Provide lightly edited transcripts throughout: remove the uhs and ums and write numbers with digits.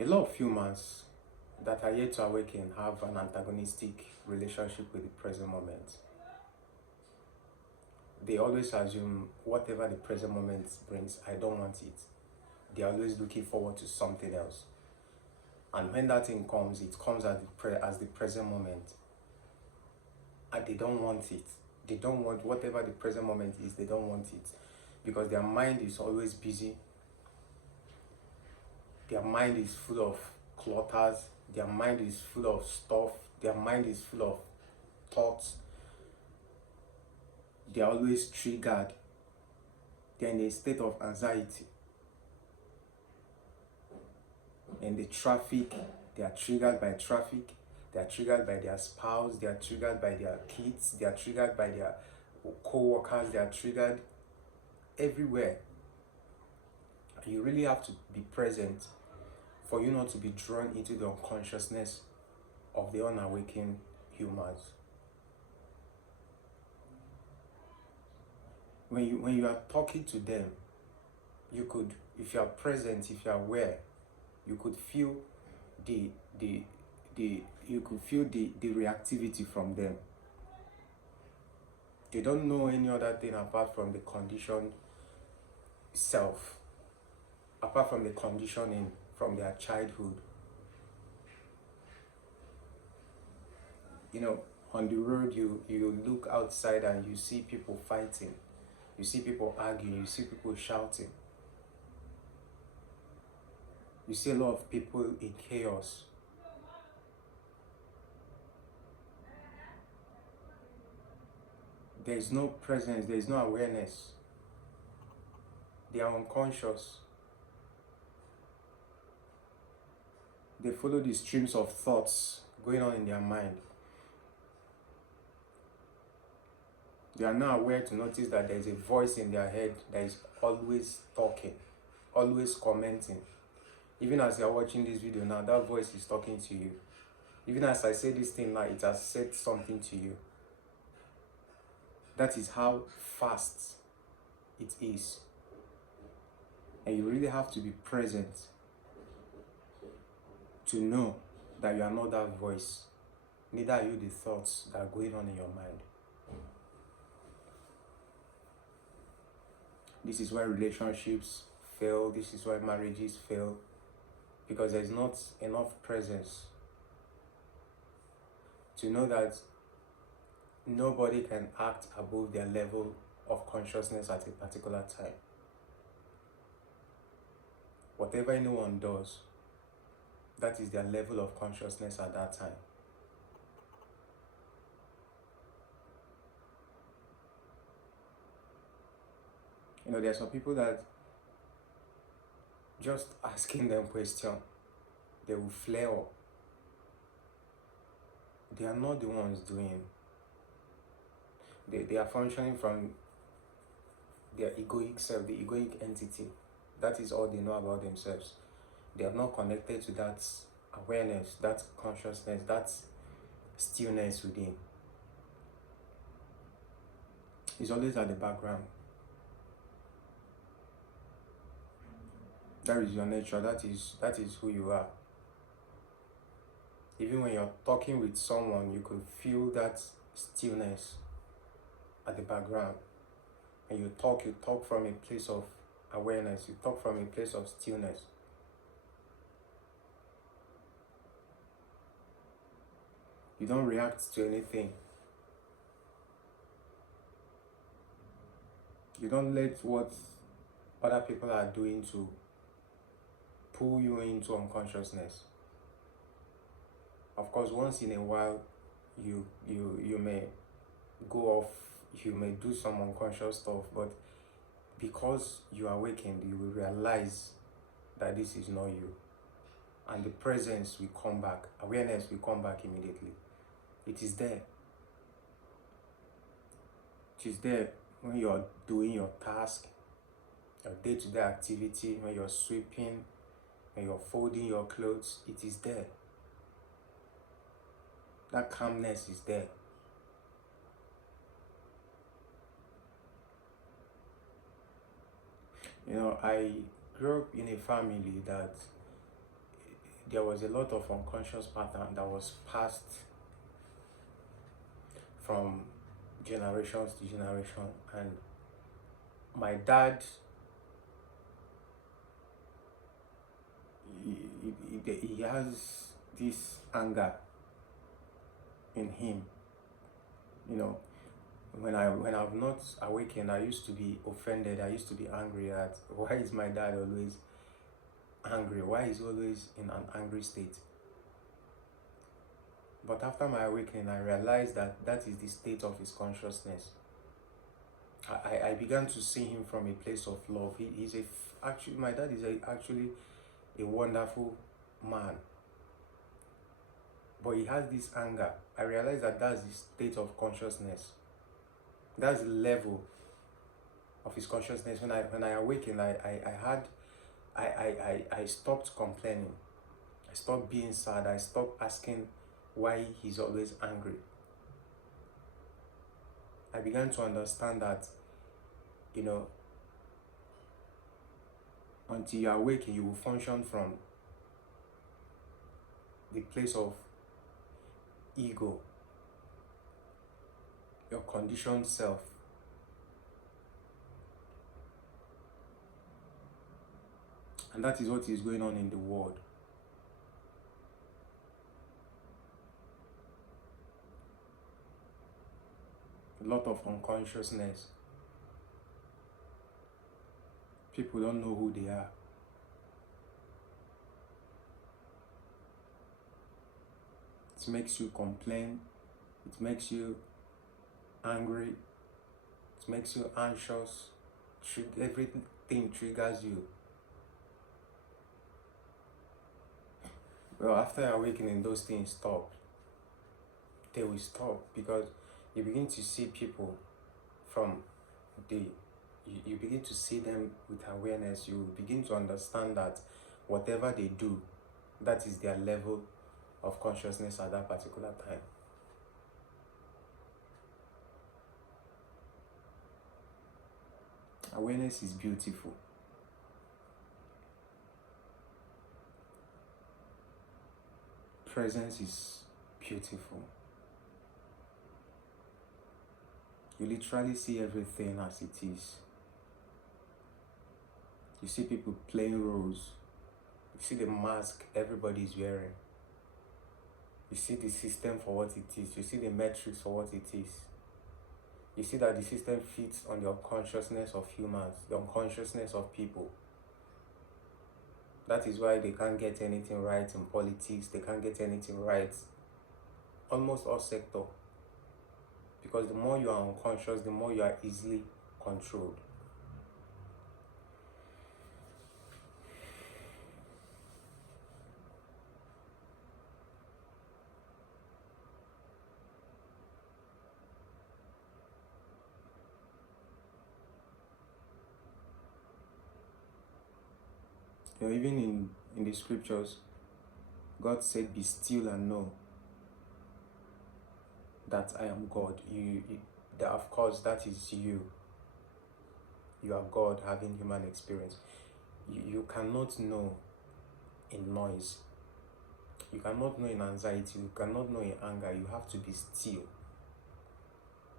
A lot of humans that are yet to awaken have an antagonistic relationship with the present moment. They always assume whatever the present moment brings, I don't want it. They're always looking forward to something else. And when that thing comes, it comes as the present moment. And they don't want it. They don't want whatever the present moment is, they don't want it. Because their mind is always busy. Their mind is full of clutters. Their mind is full of stuff. Their mind is full of thoughts. They're always triggered. They're in a state of anxiety. In the traffic, they are triggered by traffic. They are triggered by their spouse. They are triggered by their kids. They are triggered by their co-workers. They are triggered everywhere. You really have to be present for you not to be drawn into the unconsciousness of the unawakened humans. When you are talking to them, you could, if you are present, if you are aware, you could feel the reactivity from them. They don't know any other thing apart from the conditioned self, apart from the conditioning from their childhood. You know, on the road, you look outside and you see people fighting, you see people arguing, you see people shouting. You see a lot of people in chaos. There is no presence, there is no awareness. They are unconscious. They follow the streams of thoughts going on in their mind. They are not aware to notice that there is a voice in their head that is always talking, always commenting. Even as you are watching this video now, that voice is talking to you. Even as I say this thing now, it has said something to you. That is how fast it is. And you really have to be present to know that you are not that voice. Neither are you the thoughts that are going on in your mind. This is why relationships fail. This is why marriages fail. Because there's not enough presence to know that nobody can act above their level of consciousness at a particular time. Whatever anyone does, that is their level of consciousness at that time. You know, there are some people that just asking them question, they will flare up. They are not the ones doing. They are functioning from their egoic self, the egoic entity. That is all they know about themselves. They are not connected to that awareness, that consciousness, that stillness within. It's always at the background. That is your nature. That is who you are. Even when you're talking with someone, you could feel that stillness at the background. And you talk from a place of awareness. You talk from a place of stillness. You don't react to anything. You don't let what other people are doing to pull you into unconsciousness. Of course, once in a while, you may go off, you may do some unconscious stuff, but because you are awakened, you will realize that this is not you. And the presence will come back, awareness will come back immediately. It is there. It is there when you are doing your task, your day-to-day activity, when you're sweeping, when you're folding your clothes, it is there. That calmness is there. You know, I grew up in a family that there was a lot of unconscious pattern that was passed from generations to generation. And my dad, he has this anger in him. You know, when I've not awakened, I used to be offended. I used to be angry at why is my dad always angry? Why is he always in an angry state? But after my awakening, I realized that that is the state of his consciousness. I began to see him from a place of love. Actually, my dad is actually a wonderful man, but he has this anger. I realized that that's the state of consciousness. That's the level of his consciousness. When I awakened, I stopped complaining. I stopped being sad. I stopped asking why he's always angry. I began to understand that, you know, until you awaken, you will function from the place of ego, your conditioned self. And that is what is going on in the world. A lot of unconsciousness. People don't know who they are. It makes you complain. It makes you angry. It makes you anxious. Everything triggers you. Well, after awakening, those things stop. They will stop because you begin to see people from you begin to see them with awareness. You begin to understand that whatever they do, that is their level of consciousness at that particular time. Awareness is beautiful. Presence is beautiful. You literally see everything as it is. You see people playing roles. You see the mask everybody is wearing. You see the system for what it is. You see the metrics for what it is. You see that the system fits on the unconsciousness of humans, the unconsciousness of people. That is why they can't get anything right in politics. They can't get anything right almost all sector. Because the more you are unconscious, the more you are easily controlled. You know, even in the scriptures, God said, "Be still and know that I am God." Of course, that is you. You are God having human experience. You cannot know in noise. You cannot know in anxiety. You cannot know in anger. You have to be still.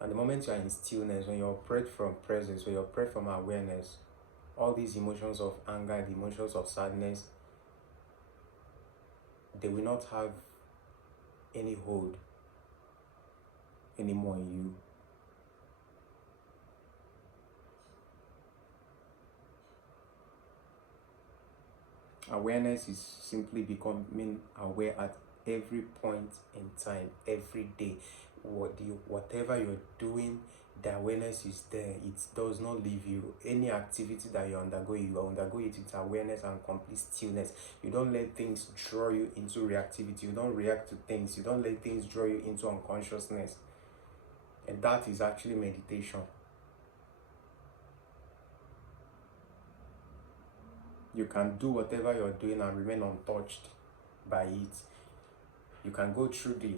And the moment you are in stillness, when you operate from presence, when you operate from awareness, all these emotions of anger, the emotions of sadness, they will not have any hold anymore in you. Awareness is simply becoming aware at every point in time, every day. Whatever you're doing, the awareness is there. It does not leave you. Any activity that you undergo it with awareness and complete stillness. You don't let things draw you into reactivity. You don't react to things. You don't let things draw you into unconsciousness. And that is actually meditation. You can do whatever you're doing and remain untouched by it. You can go through the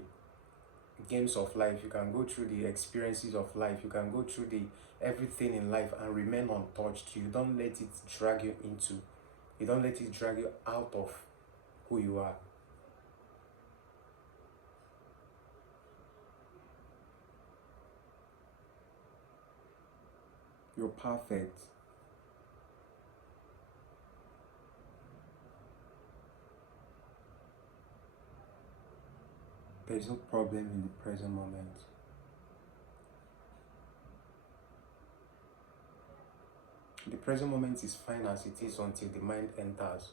games of life. You can go through the experiences of life. You can go through everything in life and remain untouched. You don't let it drag you into. You don't let it drag you out of who you are. You're perfect. There is no problem in the present moment. The present moment is fine as it is until the mind enters.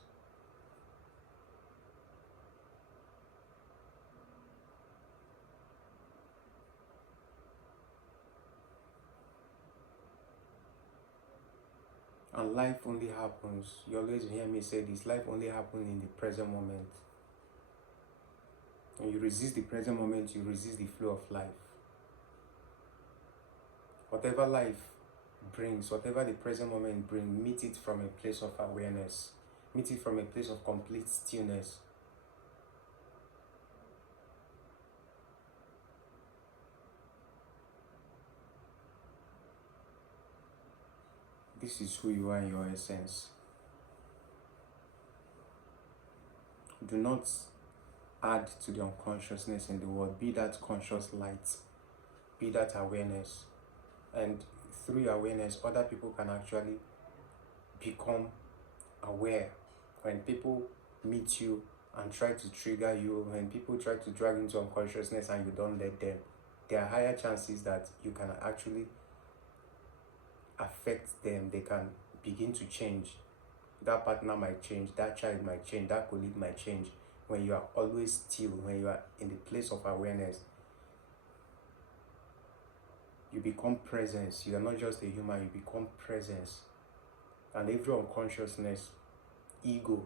And life only happens, you always hear me say this, life only happens in the present moment. When you resist the present moment, you resist the flow of life. Whatever life brings, whatever the present moment brings, meet it from a place of awareness. Meet it from a place of complete stillness. This is who you are in your essence. Do not add to the unconsciousness in the world. Be that conscious light. Be that awareness. And through your awareness, other people can actually become aware. When people meet you and try to trigger you, when people try to drag into unconsciousness and you don't let them, there are higher chances that you can actually affect them. They can begin to change. That partner might change, that child might change, that colleague might change. When you are always still, when you are in the place of awareness, you become presence. You are not just a human, you become presence. And every unconsciousness, ego,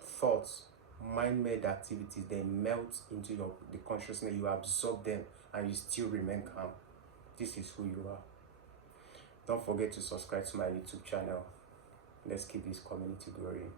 thoughts, mind-made activities, they melt into the consciousness. You absorb them and you still remain calm. This is who you are. Don't forget to subscribe to my YouTube channel. Let's keep this community growing.